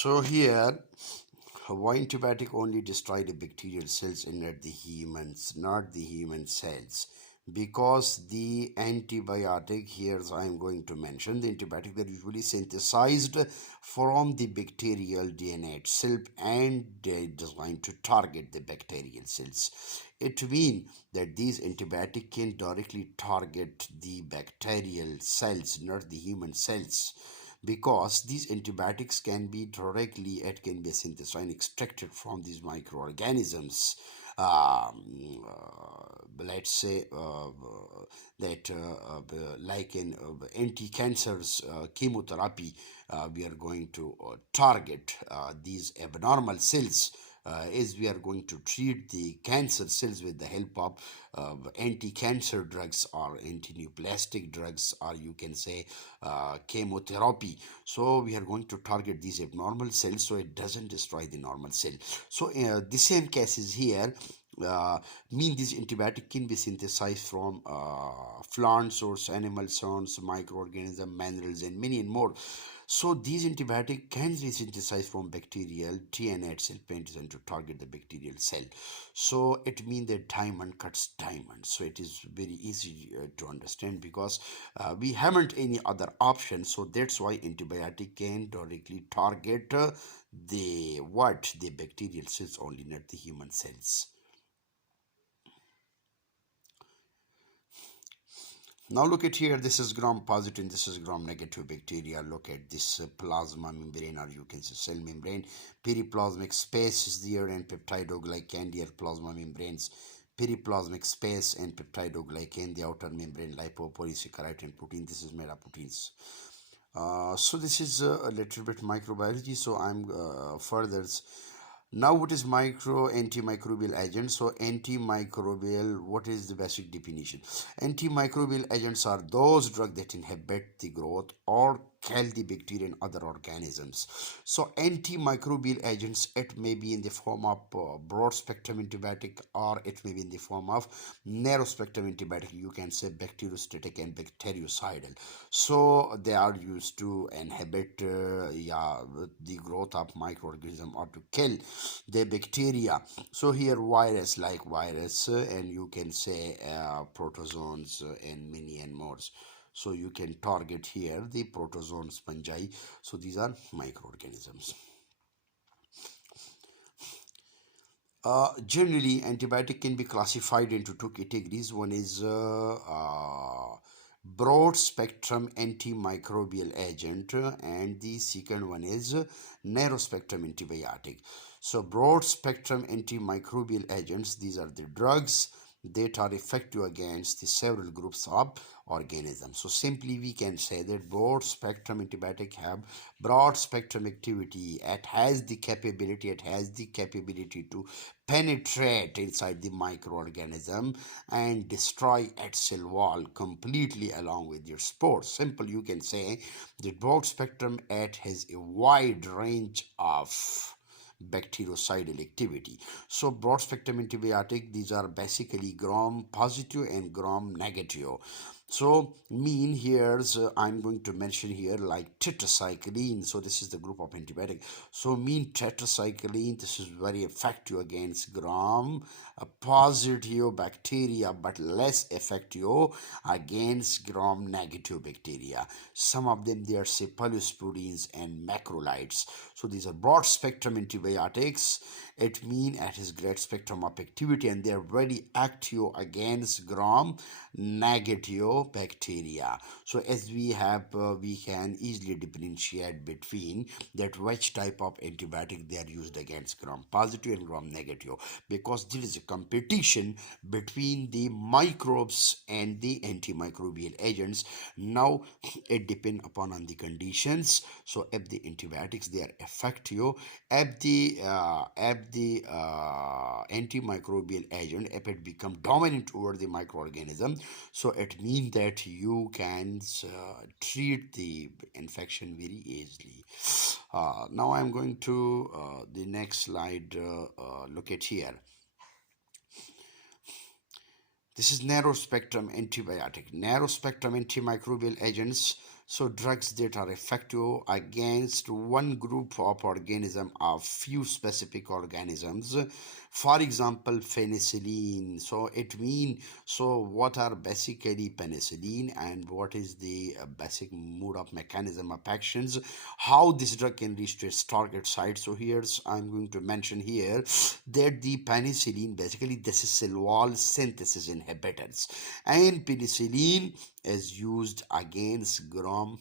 So here, why antibiotic only destroy the bacterial cells and not the human cells? Because the antibiotic, here I'm going to mention, the antibiotic that usually synthesized from the bacterial DNA itself and designed to target the bacterial cells. It means that these antibiotics can directly target the bacterial cells, not the human cells, because these antibiotics can be directly, it can be synthesized and extracted from these microorganisms. Let's say that like in anti-cancers chemotherapy, we are going to target these abnormal cells, is we are going to treat the cancer cells with the help of anti-cancer drugs or anti-neoplastic drugs, or you can say chemotherapy. So we are going to target these abnormal cells so it doesn't destroy the normal cell. So the same case is here. Mean this antibiotic can be synthesized from plant source, animal source, microorganism, minerals, and many and more. So these antibiotics can be synthesized from bacterial DNA itself and designed to target the bacterial cell. So it means that diamond cuts diamond. So it is very easy to understand, because we haven't any other option. So that's why antibiotic can directly target the bacterial cells only, not the human cells. Now look at here, this is gram positive and this is gram negative bacteria. Look at this plasma membrane, or you can say cell membrane. Periplasmic space is there, and peptidoglycan, their plasma membranes. Periplasmic space and peptidoglycan, the outer membrane, lipopolysaccharide and protein. This is made of proteins. So this is a little bit microbiology. So I'm further. Now, what is antimicrobial agent? So, antimicrobial, what is the basic definition? Antimicrobial agents are those drugs that inhibit the growth or kill the bacteria and other organisms. So, antimicrobial agents, it may be in the form of broad spectrum antibiotic, or it may be in the form of narrow spectrum antibiotic. You can say bacteriostatic and bactericidal. So, they are used to inhibit the growth of microorganism or to kill the bacteria. So here virus, like virus, and you can say protozoans, and many and more. So you can target here the protozoans, fungi. So these are microorganisms. Generally, antibiotic can be classified into two categories. One is broad spectrum antimicrobial agent, and the second one is narrow spectrum antibiotic. So broad spectrum antimicrobial agents, these are the drugs that are effective against the several groups of organisms. So simply we can say that broad spectrum antibiotic have broad spectrum activity. It has the capability to penetrate inside the microorganism and destroy its cell wall completely along with your spores. Simple, you can say that broad spectrum, it has a wide range of bactericidal activity. So broad spectrum antibiotic, these are basically gram positive and gram negative. So mean here's I'm going to mention here like tetracycline. So this is the group of antibiotic. So mean tetracycline, this is very effective against gram positive bacteria, but less effective against gram negative bacteria. Some of them, they are say polysporids and macrolides. So these are broad spectrum antibiotics. It means it has great spectrum of activity, and they are very active against gram negative bacteria. So as we have we can easily differentiate between that which type of antibiotic they are used against gram positive and gram negative, because there is a competition between the microbes and the antimicrobial agents. Now it depends upon on the conditions. So if the antibiotics, they are effective, if the antimicrobial agent, if it become dominant over the microorganism, so it means that you can treat the infection very easily. Now I'm going to the next slide. Look at here. This is narrow spectrum antibiotic. Narrow spectrum antimicrobial agents. So drugs that are effective against one group of organism or few specific organisms. For example, penicillin. So it means, so what are basically penicillin and what is the basic mode of mechanism of actions, how this drug can reach to its target site. So here's I'm going to mention here that the penicillin, basically this is cell wall synthesis inhibitors, and penicillin is used against gram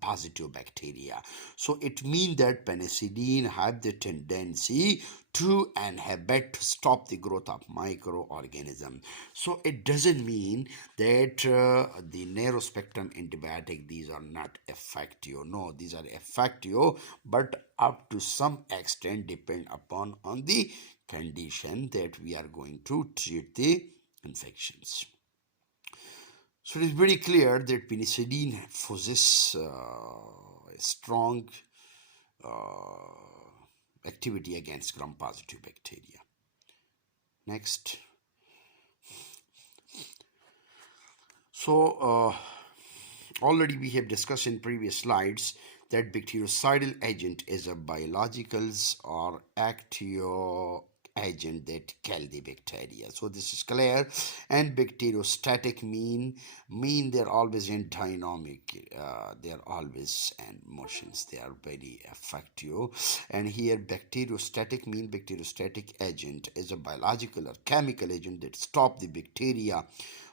positive bacteria. So it means that penicillin have the tendency to inhibit, to stop the growth of microorganism. So it doesn't mean that the narrow spectrum antibiotic, these are not effective. No, these are effective, but up to some extent depend upon on the condition that we are going to treat the infections. So it is very clear that penicillin possesses a strong activity against gram-positive bacteria. Next. So already we have discussed in previous slides that bactericidal agent is a biologicals or active agent that kill the bacteria. So this is clear. And bacteriostatic mean they're always in dynamic, they're always in motions, they are very effective. And here bacteriostatic mean bacteriostatic agent is a biological or chemical agent that stop the bacteria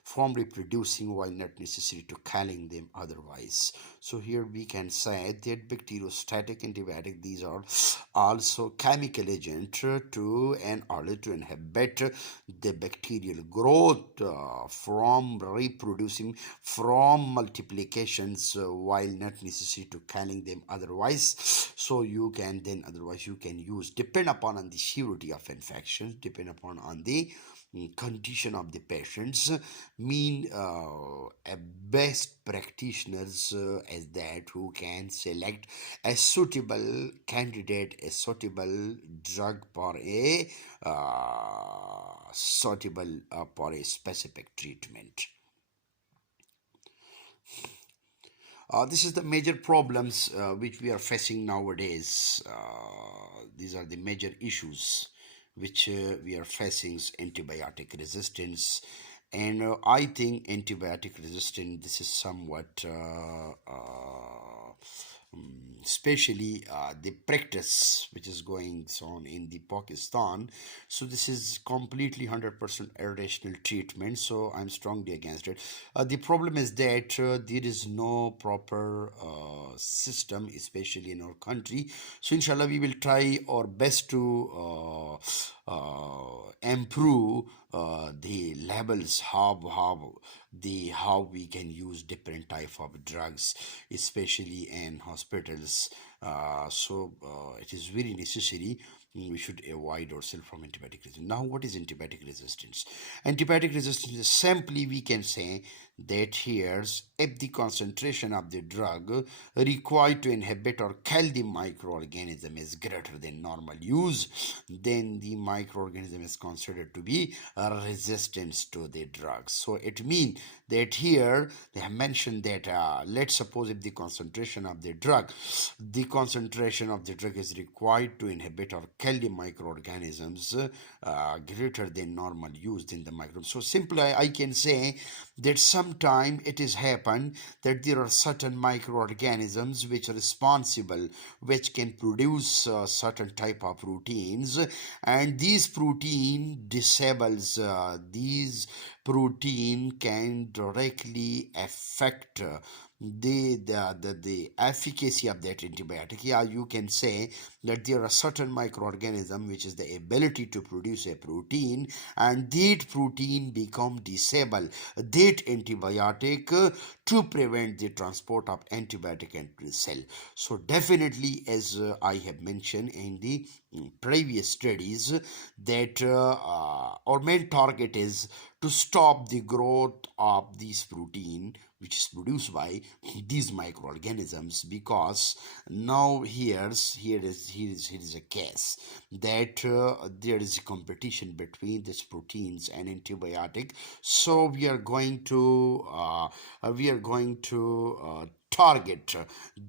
from reproducing while not necessary to killing them otherwise. So here we can say that bacteriostatic antibiotic, these are also chemical agent to in order to inhibit the bacterial growth from reproducing, from multiplications while not necessary to killing them otherwise. So you can then otherwise you can use, depend upon on the severity of infections, depend upon on the condition of the patients, mean a best practitioners as that who can select a suitable candidate, a suitable drug for a suitable for a specific treatment. This is the major problems which we are facing nowadays. These are the major issues which we are facing: antibiotic resistance. And I think antibiotic resistance, this is somewhat especially the practice which is going on in the Pakistan. So this is completely 100% irrational treatment, so I'm strongly against it. The problem is that there is no proper system, especially in our country. So inshallah we will try our best to improve the levels, how we can use different type of drugs, especially in hospitals. It is very necessary. We should avoid ourselves from antibiotic resistance. Now, what is antibiotic resistance? Antibiotic resistance is simply, we can say that here's if the concentration of the drug required to inhibit or kill the microorganism is greater than normal use, then the microorganism is considered to be resistant to the drug. So it means that here they have mentioned that let's suppose if the concentration of the drug is required to inhibit or kill the microorganisms greater than normal used in the microbe. So simply I can say that sometime it is happened that there are certain microorganisms which are responsible, which can produce certain type of proteins, and these protein disables these protein can directly affect the efficacy of that antibiotic. Yeah, you can say that there are certain microorganism which is the ability to produce a protein, and that protein become disabled that antibiotic to prevent the transport of antibiotic into the cell. So definitely, as I have mentioned in the previous studies, that our main target is to stop the growth of this protein which is produced by these microorganisms. Because now here is a case that there is a competition between these proteins and antibiotic. So we are going to target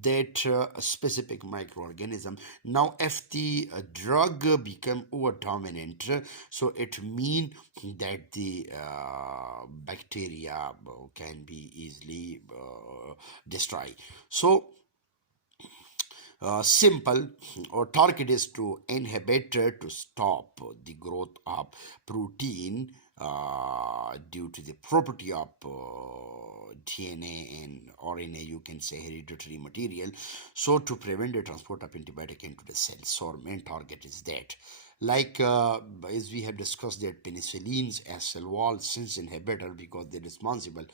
that specific microorganism. Now if the drug become over dominant, so it mean that the bacteria can be easily destroyed. So simple or target is to inhibit to stop the growth of protein due to the property of DNA and RNA, you can say hereditary material. So to prevent the transport of antibiotic into the cells, so our main target is that. Like as we have discussed, that penicillins as cell wall sense inhibitor, because they're responsible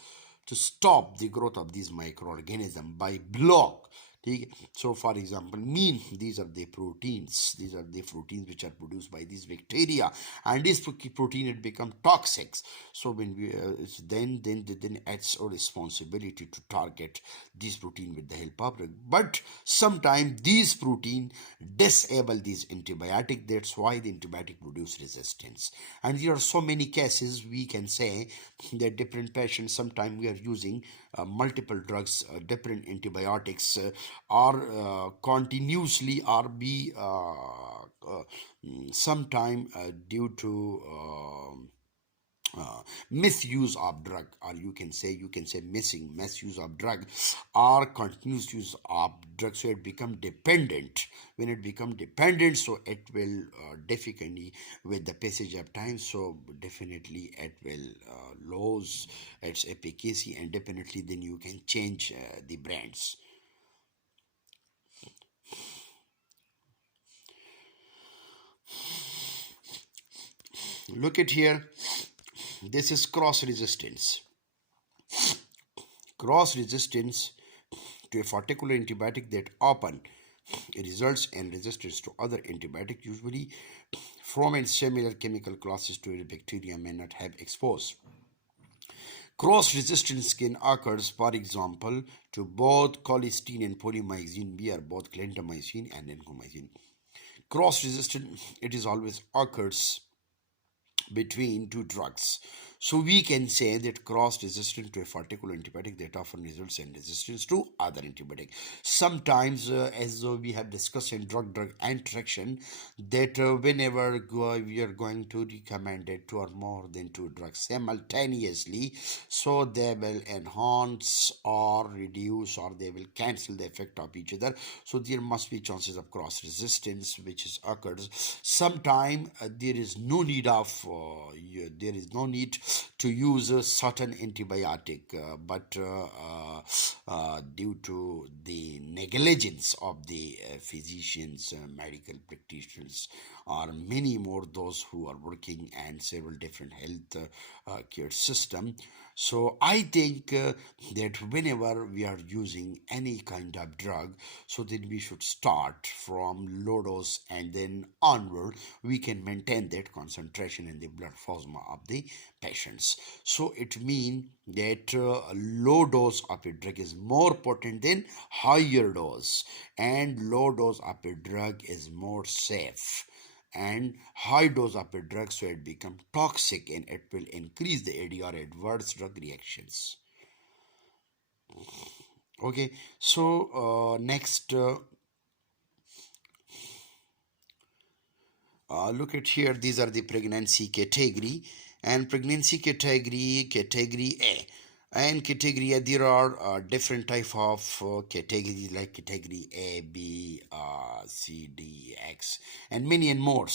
to stop the growth of these microorganisms by block. So for example, mean these are the proteins which are produced by these bacteria, and this protein it become toxic. So when we then it's our responsibility to target this protein with the help of drug. But sometimes these protein disable these antibiotic. That's why the antibiotic produce resistance. And there are so many cases we can say that different patients, sometimes we are using multiple drugs, different antibiotics, or continuously or be sometime due to misuse of drug, or you can say missing misuse of drug, or continuous use of drug. So it become dependent. When it become dependent, so it will definitely with the passage of time, so definitely it will lose its efficacy, and definitely then you can change the brands. Look at here, this is cross resistance. Cross resistance to a particular antibiotic that often results in resistance to other antibiotic, usually from and similar chemical classes to a bacteria may not have exposed. Cross resistance can occur, for example, to both colistin and polymyxin. We are both clindamycin and encomycin. Cross resistance, it is always occurs between two drugs. So we can say that cross resistant to a particular antibiotic that often results in resistance to other antibiotic. Sometimes, as we have discussed in drug interaction, that whenever we are going to recommend it two or more than two drugs simultaneously, so they will enhance or reduce or they will cancel the effect of each other. So there must be chances of cross resistance which is occurs. Sometime there is no need to use a certain antibiotic, but due to the negligence of the physicians, medical practitioners, or many more those who are working and several different health care system. So I think that whenever we are using any kind of drug, so then we should start from low dose and then onward. We can maintain that concentration in the blood plasma of the patients. So it means that low dose of a drug is more potent than higher dose, and low dose of a drug is more safe, and high dose of a drug, so it become toxic and it will increase the ADR, adverse drug reactions. Okay, so next, look at here, these are the pregnancy category, and pregnancy category A. And category A, there are different type of categories like category A, B, C, D, X, and many and more.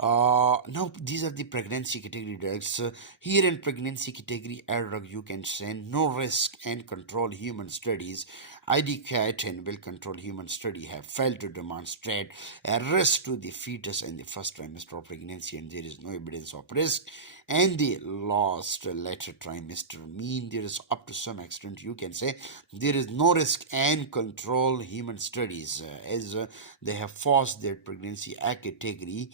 Now these are the pregnancy category drugs. Here in pregnancy category A drug, you can send no risk and control human studies. IDCAT and well controlled human study have failed to demonstrate a risk to the fetus in the first trimester of pregnancy, and there is no evidence of risk. And the last later trimester mean there is up to some extent you can say there is no risk and control human studies, as they have forced their pregnancy a category.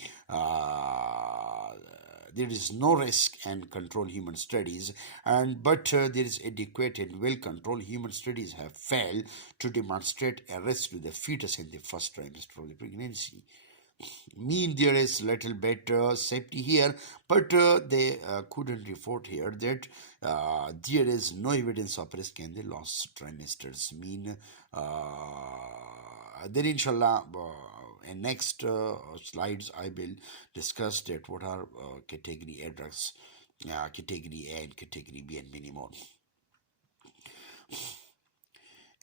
there is no risk and control human studies, and but there is adequate and well controlled human studies have failed to demonstrate a risk to the fetus in the first trimester of the pregnancy. Mean there is little bit safety here, but they couldn't report here that there is no evidence of risk in the last trimesters. Mean then inshallah in next slides I will discuss that what are category A drugs, category A and category B and many more.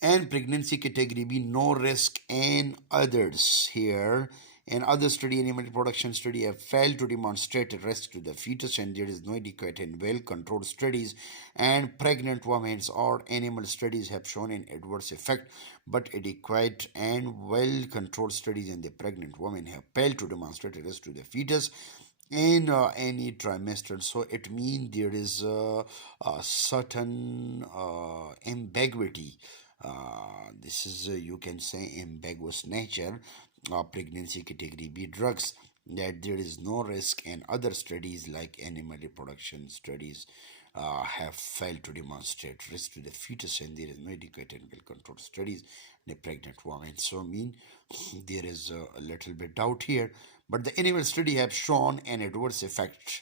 And pregnancy category B, no risk and others. Here and other study, animal reproduction study have failed to demonstrate a risk to the fetus, and there is no adequate and well controlled studies, and pregnant women or animal studies have shown an adverse effect, but adequate and well controlled studies in the pregnant women have failed to demonstrate a risk to the fetus in any trimester. So it means there is a certain ambiguity. This is you can say ambiguous nature of pregnancy category B drugs, that there is no risk, and other studies like animal reproduction studies have failed to demonstrate risk to the fetus, and there is no adequate and well controlled studies in a pregnant woman. So I mean there is a little bit doubt here, but the animal study have shown an adverse effect.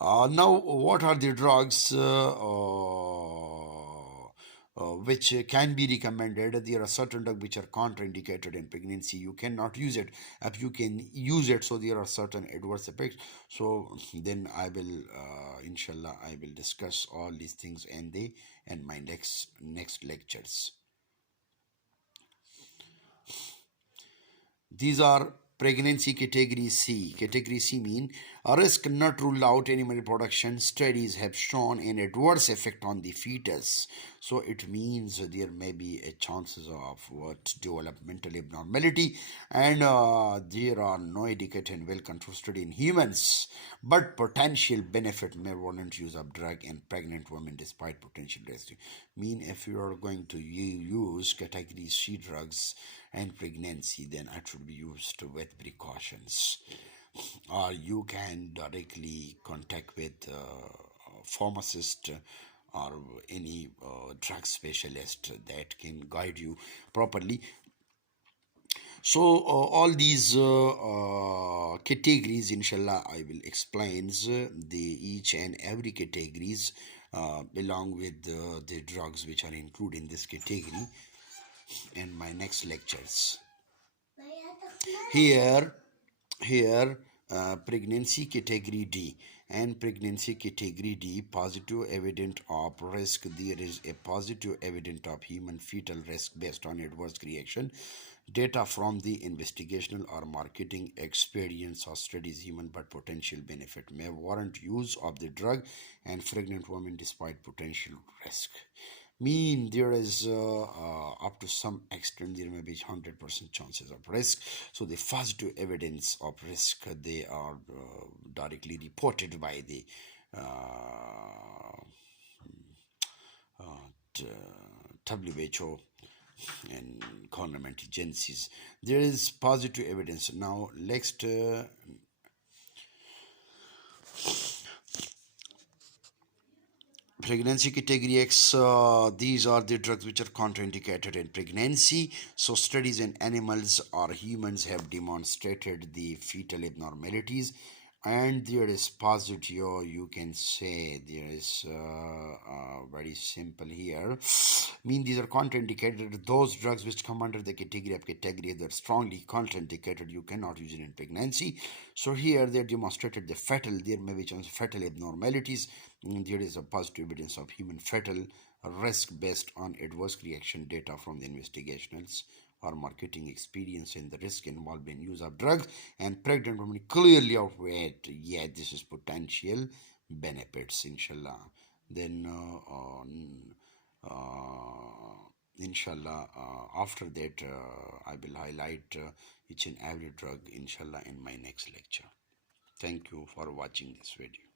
Now, what are the drugs which can be recommended? There are certain drugs which are contraindicated in pregnancy. You cannot use it. If you can use it, so there are certain adverse effects. So then I will, inshallah, I will discuss all these things and they in my next lectures. These are pregnancy category C. Category C mean a risk not ruled out. Animal reproduction studies have shown an adverse effect on the fetus. So it means there may be a chances of what developmental abnormality, and there are no adequate and well controlled study in humans, but potential benefit may warrant use of drug in pregnant women despite potential risk. Mean if you are going to use category C drugs and pregnancy, then it should be used with precautions, or you can directly contact with pharmacist or any drug specialist that can guide you properly. So all these categories, inshallah, I will explain the each and every categories along with the drugs which are included in this category in my next lectures. Here, pregnancy category D, and pregnancy category D, positive evidence of risk. There is a positive evidence of human fetal risk based on adverse reaction. Data from the investigational or marketing experience or studies human but potential benefit may warrant use of the drug and pregnant women despite potential risk. Mean there is up to some extent there may be 100% chances of risk. So the positive evidence of risk, they are directly reported by the WHO and government agencies. There is positive evidence. Now next pregnancy category X, these are the drugs which are contraindicated in pregnancy. So studies in animals or humans have demonstrated the fetal abnormalities, and there is positive, you can say there is very simple here. Mean these are contraindicated. Those drugs which come under the category that are strongly contraindicated, you cannot use it in pregnancy. So here they demonstrated the fetal, there may be chance fetal abnormalities. There is a positive evidence of human fetal risk based on adverse reaction data from the investigationals or marketing experience, and the risk involved in use of drugs and pregnant women clearly outweigh. Yeah, this is potential benefits, inshallah. Then inshallah, after that I will highlight each and every drug, inshallah, in my next lecture. Thank you for watching this video.